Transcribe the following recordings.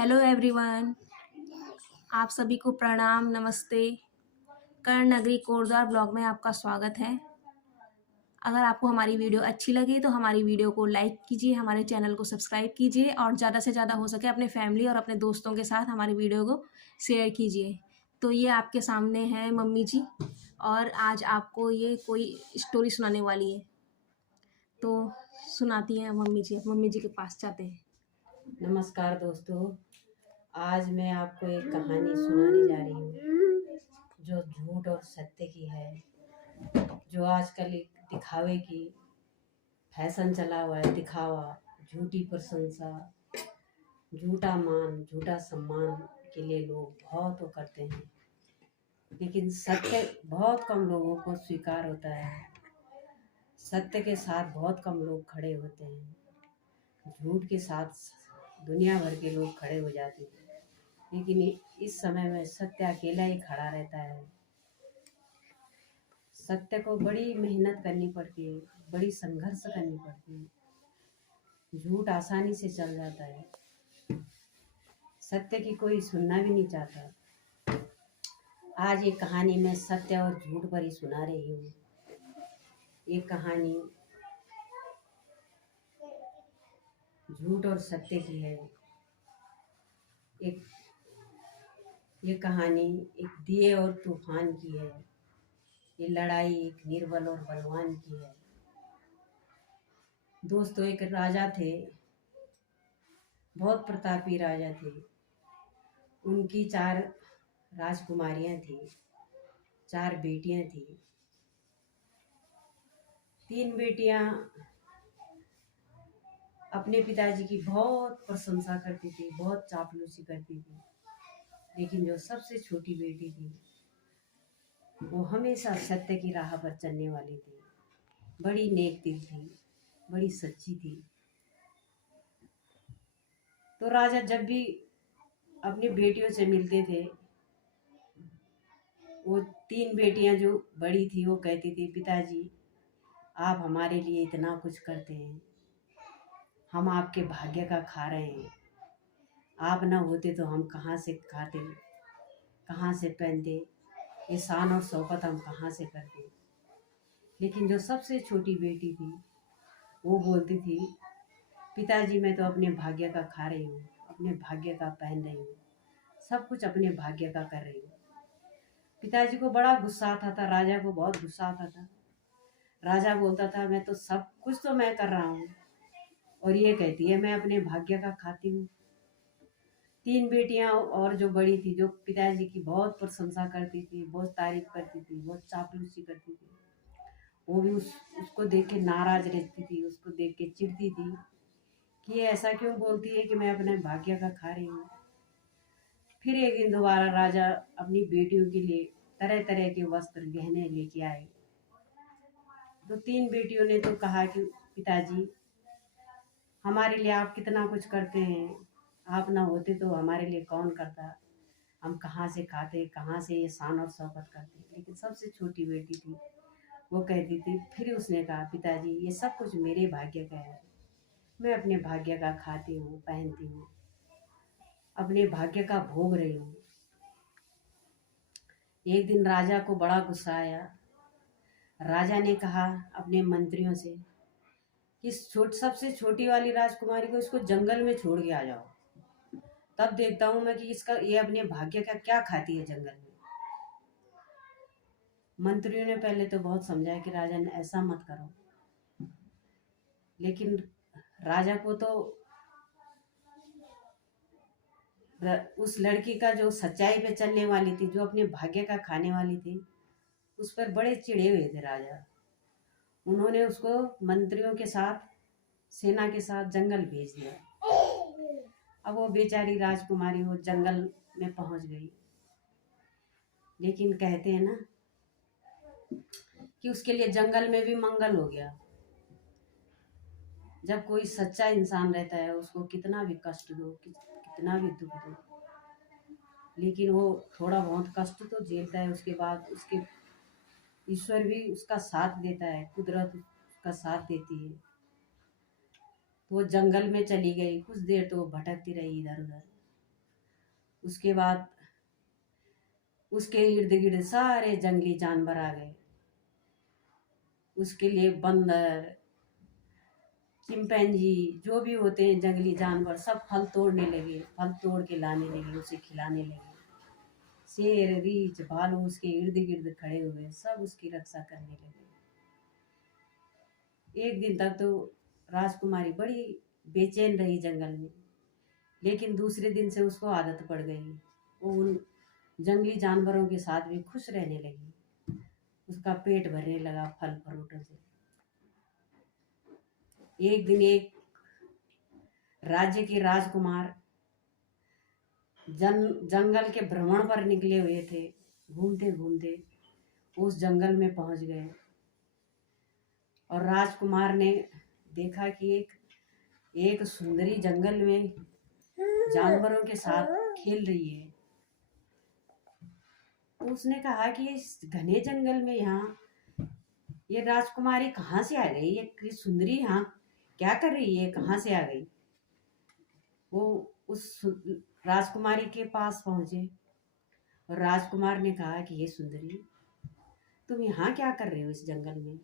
Hello everyone. आप सभी को प्रणाम, नमस्ते। कर्ण नगरी कोटद्वार ब्लॉग में आपका स्वागत है। अगर आपको हमारी वीडियो अच्छी लगी तो हमारी वीडियो को लाइक कीजिए, हमारे चैनल को सब्सक्राइब कीजिए और ज़्यादा से ज़्यादा हो सके अपने फैमिली और अपने दोस्तों के साथ हमारी वीडियो को शेयर कीजिए। तो ये आपके सामने हैं मम्मी जी, और आज आपको ये कोई स्टोरी सुनाने वाली है। तो सुनाती हैं मम्मी जी, मम्मी जी के पास जाते हैं। नमस्कार दोस्तों, आज मैं आपको एक कहानी सुनाने जा रही हूँ जो झूठ और सत्य की है। जो आजकल एक दिखावे की फैशन चला हुआ है, दिखावा, झूठी प्रशंसा, झूठा मान, झूठा सम्मान के लिए लोग बहुत वो करते हैं, लेकिन सत्य बहुत कम लोगों को स्वीकार होता है। सत्य के साथ बहुत कम लोग खड़े होते हैं, झूठ के साथ दुनिया भर के लोग खड़े हो जाते हैं, लेकिन इस समय में सत्य अकेला ही खड़ा रहता है। सत्य को बड़ी मेहनत करनी पड़ती है, बड़ी संघर्ष करनी पड़ती है। झूठ आसानी से चल जाता है, सत्य की कोई सुनना भी नहीं चाहता। आज ये कहानी मैं सत्य और झूठ पर ही सुना रही हूँ। ये कहानी झूठ और सत्य की है। एक ये कहानी एक दिए और तूफान की है। ये लड़ाई एक निर्बल और बलवान की है। दोस्तों, एक राजा थे, बहुत प्रतापी राजा थे। उनकी 4 राजकुमारियां थी, 4 बेटियां थी। 3 बेटियां अपने पिताजी की बहुत प्रशंसा करती थी, बहुत चापलूसी करती थी, लेकिन जो सबसे छोटी बेटी थी वो हमेशा सत्य की राह पर चलने वाली थी। बड़ी नेक दिल थी, बड़ी सच्ची थी। तो राजा जब भी अपनी बेटियों से मिलते थे, वो 3 बेटियां जो बड़ी थी वो कहती थी, पिताजी आप हमारे लिए इतना कुछ करते हैं, हम आपके भाग्य का खा रहे हैं। आप ना होते तो हम कहाँ से खाते, कहाँ से पहनते, ये शान और शौकत हम कहाँ से करते। लेकिन जो सबसे छोटी बेटी थी वो बोलती थी, पिताजी मैं तो अपने भाग्य का खा रही हूँ, अपने भाग्य का पहन रही हूँ, सब कुछ अपने भाग्य का कर रही हूँ। पिताजी को बड़ा गुस्सा आता था, राजा को बहुत गुस्सा आता था। राजा बोलता था, मैं तो सब कुछ तो मैं कर रहा हूँ और ये कहती है मैं अपने भाग्य का खाती हूँ। 3 बेटियां और जो बड़ी थी, जो पिताजी की बहुत प्रशंसा करती थी, बहुत तारीफ करती थी, बहुत चापलूसी करती थी, वो भी उसको देख के नाराज रहती थी, उसको देख के चिढ़ती थी कि ये ऐसा क्यों बोलती है कि मैं अपने भाग्य का खा रही हूँ। फिर एक दिन दोबारा राजा अपनी बेटियों के लिए तरह तरह के वस्त्र गहने लेके आए। तो 3 बेटियों ने तो कहा कि पिताजी हमारे लिए आप कितना कुछ करते हैं, आप ना होते तो हमारे लिए कौन करता, हम कहाँ से खाते, कहाँ से ये शान और शौकत करते। लेकिन सबसे छोटी बेटी थी, वो कहती थी, फिर उसने कहा, पिताजी ये सब कुछ मेरे भाग्य का है, मैं अपने भाग्य का खाती हूँ, पहनती हूँ, अपने भाग्य का भोग रही हूँ। एक दिन राजा को बड़ा गुस्सा आया। राजा ने कहा अपने मंत्रियों से कि सबसे छोटी वाली राजकुमारी को इसको जंगल में छोड़ के आ जाओ, तब देखता हूँ मैं कि इसका ये अपने भाग्य का क्या खाती है जंगल में। मंत्रियों ने पहले तो बहुत समझाया कि राजा ने ऐसा मत करो, लेकिन राजा को तो उस लड़की का जो सच्चाई पे चलने वाली थी, जो अपने भाग्य का खाने वाली थी, उस पर बड़े चिढ़े हुए थे राजा। उन्होंने उसको मंत्रियों के साथ, सेना के साथ जंगल भेज दिया। अब वो बेचारी राजकुमारी वो जंगल में पहुंच गई। लेकिन कहते हैं ना कि उसके लिए जंगल में भी मंगल हो गया। जब कोई सच्चा इंसान रहता है, उसको कितना भी कष्ट दो, कितना भी दुख दो, लेकिन वो थोड़ा बहुत कष्ट तो झेलता है। उसके बाद उसके ईश्वर भी उसका साथ देता है, कुदरत उसका साथ देती है। तो वो जंगल में चली गई, कुछ देर तो वो भटकती रही इधर उधर। उसके बाद उसके इर्द गिर्द सारे जंगली जानवर आ गए। उसके लिए बंदर, चिंपैंजी, जो भी होते हैं जंगली जानवर, सब फल तोड़ने लगे, फल तोड़ के लाने लगे, उसे खिलाने लगे। शेर, रीछ, भालू उसके इर्द गिर्द खड़े हुए, सब उसकी रक्षा करने लगे। एक दिन तक तो राजकुमारी बड़ी बेचैन रही जंगल में, लेकिन दूसरे दिन से उसको आदत पड़ गई। वो उन जंगली जानवरों के साथ भी खुश रहने लगी। उसका पेट भरने लगा फल फ्रूटों से। एक दिन एक राज्य के राजकुमार जंगल के भ्रमण पर निकले हुए थे। घूमते घूमते उस जंगल में पहुंच गए और राजकुमार ने देखा कि एक सुंदरी जंगल में जानवरों के साथ खेल रही है। तो उसने कहा कि इस घने जंगल में यहाँ ये राजकुमारी कहाँ से आ गई, ये सुंदरी यहाँ क्या कर रही है, कहाँ से आ गई। वो उस राजकुमारी के पास पहुंचे और राजकुमार ने कहा कि ये सुंदरी, तुम यहाँ क्या कर रहे हो इस जंगल में?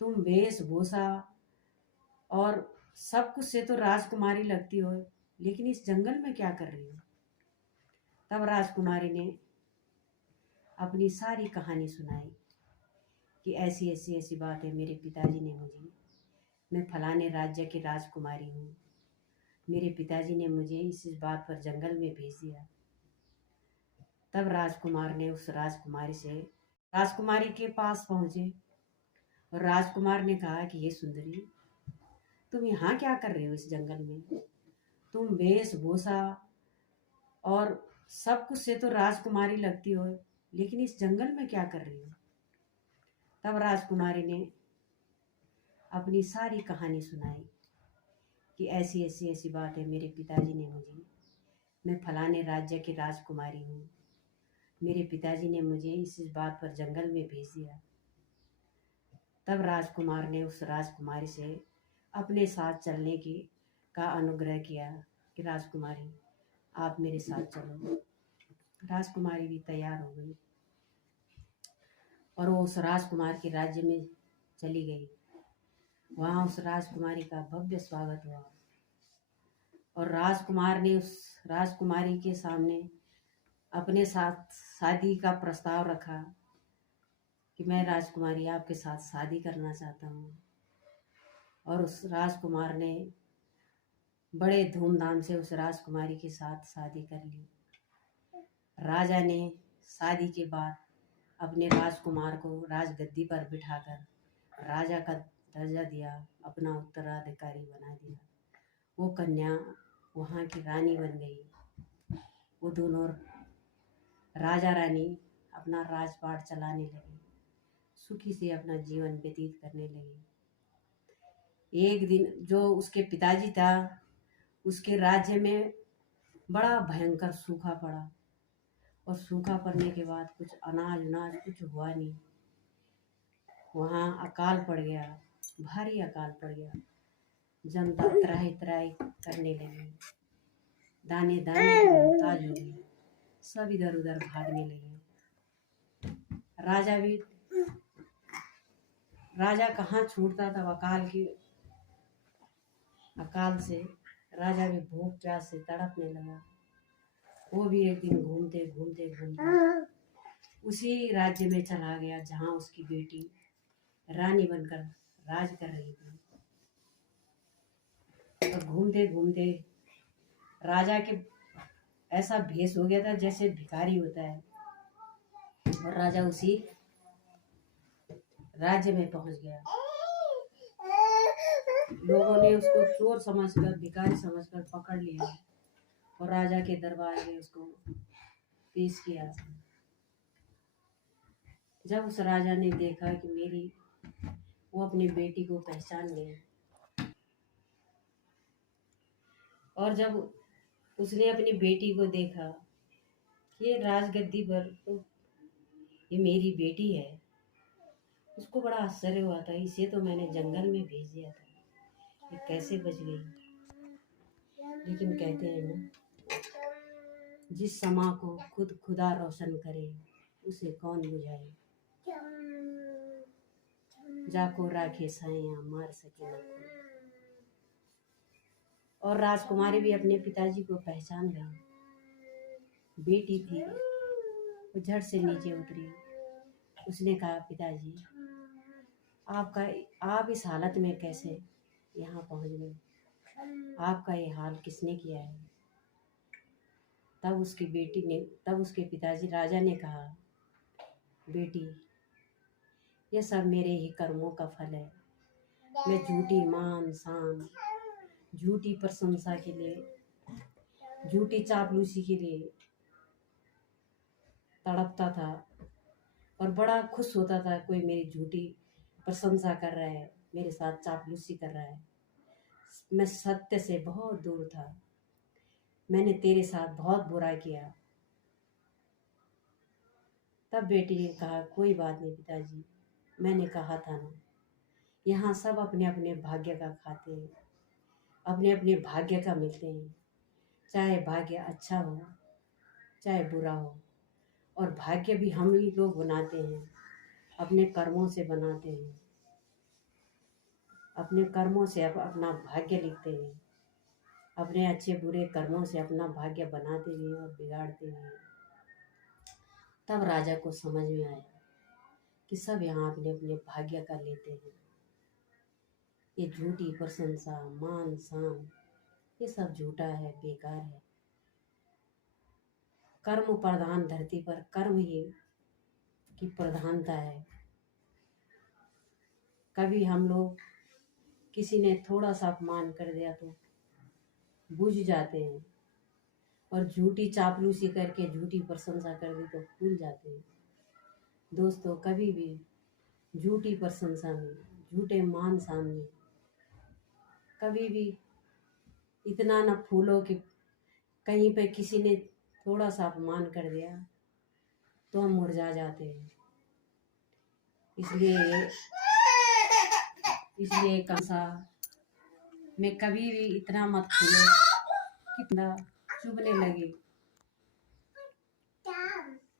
तुम वेशभूषा और सब कुछ से तो राजकुमारी लगती हो, लेकिन इस जंगल में क्या कर रही हो? तब राजकुमारी ने अपनी सारी कहानी सुनाई कि ऐसी ऐसी ऐसी बात है, मेरे पिताजी ने मुझे, मैं फलाने राज्य की राजकुमारी हूँ, मेरे पिताजी ने मुझे इस बात पर जंगल में भेज दिया। तब राजकुमार ने उस राजकुमारी के पास पहुंचे और राजकुमार ने कहा कि ये सुंदरी, तुम यहाँ क्या कर रहे हो इस जंगल में? तुम वेशभूषा और सब कुछ से तो राजकुमारी लगती हो, लेकिन इस जंगल में क्या कर रही हो? तब राजकुमारी ने अपनी सारी कहानी सुनाई कि ऐसी ऐसी ऐसी बात है, मेरे पिताजी ने मुझे, मैं फलाने राज्य की राजकुमारी हूँ, मेरे पिताजी ने मुझे इस बात पर जंगल में भेज दिया। तब राजकुमार ने उस राजकुमारी से अपने साथ चलने की का अनुग्रह किया कि राजकुमारी आप मेरे साथ चलो। राजकुमारी भी तैयार हो गई और वो उस राजकुमार के राज्य में चली गई। वहाँ उस राजकुमारी का भव्य स्वागत हुआ और राजकुमार ने उस राजकुमारी के सामने अपने साथ शादी का प्रस्ताव रखा कि मैं राजकुमारी आपके साथ शादी करना चाहता हूँ। और उस राजकुमार ने बड़े धूमधाम से उस राजकुमारी के साथ शादी कर ली। राजा ने शादी के बाद अपने राजकुमार को राजगद्दी पर बिठाकर राजा का दर्जा दिया, अपना उत्तराधिकारी बना दिया। वो कन्या वहाँ की रानी बन गई। वो दोनों राजा रानी अपना राजपाट चलाने लगे, सुखी से अपना जीवन व्यतीत करने लगे। एक दिन जो उसके पिताजी था, उसके राज्य में बड़ा भयंकर सूखा पड़ा और सूखा पड़ने के बाद कुछ अनाज कुछ हुआ नहीं। वहाँ अकाल पड़ गया, भारी अकाल पड़ गया। जनता त्राही त्राही करने लगी, दाने दाने मोहताज हो गई, सब इधर उधर भागने लगे। राजा कहाँ छूटता था अकाल से। राजा भी भूख प्यास से तड़पने लगा। वो भी एक दिन घूमते घूमते उसी राज्य में चला गया जहाँ उसकी बेटी रानी बनकर राज कर रही थी। और घूमते घूमते राजा के ऐसा भेष हो गया था जैसे भिखारी होता है, और राजा उसी राज्य में पहुंच गया। लोगों ने उसको चोर समझकर, भिखारी समझकर पकड़ लिया और राजा के दरबार में उसको पेश किया। जब उस राजा ने देखा कि वो अपनी बेटी को पहचान गई, और जब उसने अपनी बेटी को देखा कि ये राजगद्दी पर तो ये मेरी बेटी है, उसको बड़ा आश्चर्य हुआ था। इसे तो मैंने जंगल में भेज दिया था, ये कैसे बच गई। लेकिन कहते हैं ना, जिस समा को खुद खुदा रोशन करे, उसे कौन बुझाए। जाको राखे साया मार सके न कोई। और राजकुमारी भी अपने पिताजी को पहचान गई। बेटी थी, वो झट से नीचे उतरी। उसने कहा, पिताजी आप इस हालत में कैसे यहाँ पहुँच गए? आपका ये हाल किसने किया है? तब उसके पिताजी राजा ने कहा, बेटी ये सब मेरे ही कर्मों का फल है। मैं झूठी मान शान, झूठी प्रशंसा के लिए, झूठी चापलूसी के लिए तड़पता था और बड़ा खुश होता था। कोई मेरी झूठी प्रशंसा कर रहा है, मेरे साथ चापलूसी कर रहा है। मैं सत्य से बहुत दूर था। मैंने तेरे साथ बहुत बुरा किया। तब बेटी ने कहा, कोई बात नहीं पिताजी, मैंने कहा था ना, यहाँ सब अपने अपने भाग्य का खाते हैं, अपने अपने भाग्य का मिलते हैं। चाहे भाग्य अच्छा हो चाहे बुरा हो, और भाग्य भी हम ही लोग बनाते हैं, अपने कर्मों से बनाते हैं। अपने कर्मों से अपना भाग्य लिखते हैं। अपने अच्छे बुरे कर्मों से अपना भाग्य बनाते हैं और बिगाड़ते हैं। तब राजा को समझ में आया कि सब यहाँ अपने अपने भाग्य का लेते हैं। ये झूठी प्रशंसा, मान शान, ये सब झूठा है, बेकार है। कर्म प्रधान धरती पर कर्म ही की प्रधानता है। कभी हम लोग किसी ने थोड़ा सा अपमान कर दिया तो बुझ जाते हैं, और झूठी चापलूसी करके झूठी प्रशंसा कर दी तो भूल जाते हैं। दोस्तों, कभी भी झूठी प्रशंसा में, झूठे मान शान में कभी भी इतना न फूलो कि कहीं पे किसी ने थोड़ा सा अपमान कर दिया तो हम मुरझा जाते हैं। इसलिए कंसा में कभी भी इतना मत फूलो कितना चुभने लगे।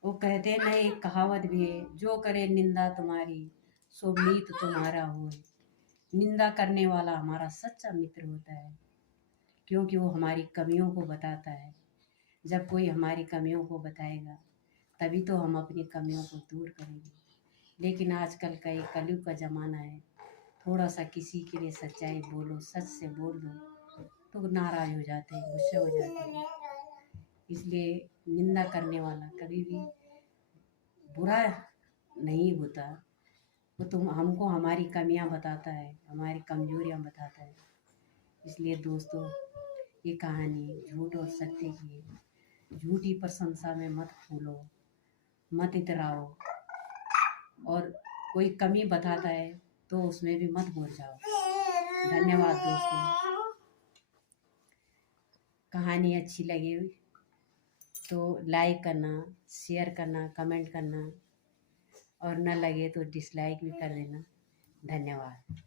वो कहते न, एक कहावत भी है, जो करे निंदा तुम्हारी सो मीत तुम्हारा होए। निंदा करने वाला हमारा सच्चा मित्र होता है, क्योंकि वो हमारी कमियों को बताता है। जब कोई हमारी कमियों को बताएगा तभी तो हम अपनी कमियों को दूर करेंगे। लेकिन आजकल का ये कलयुग का ज़माना है, थोड़ा सा किसी के लिए सच्चाई बोलो, सच से बोल दो तो नाराज हो जाते हैं, गुस्से हो जाते हैं। इसलिए निंदा करने वाला कभी भी बुरा नहीं होता। वो हमको हमारी कमियां बताता है, हमारी कमजोरियां बताता है। इसलिए दोस्तों, ये कहानी झूठ और सत्य की है। झूठी प्रशंसा में मत फूलो, मत इतराओ, और कोई कमी बताता है तो उसमें भी मत भूल जाओ। धन्यवाद दोस्तों। कहानी अच्छी लगी तो लाइक करना, शेयर करना, कमेंट करना, और न लगे तो डिसलाइक भी कर देना। धन्यवाद।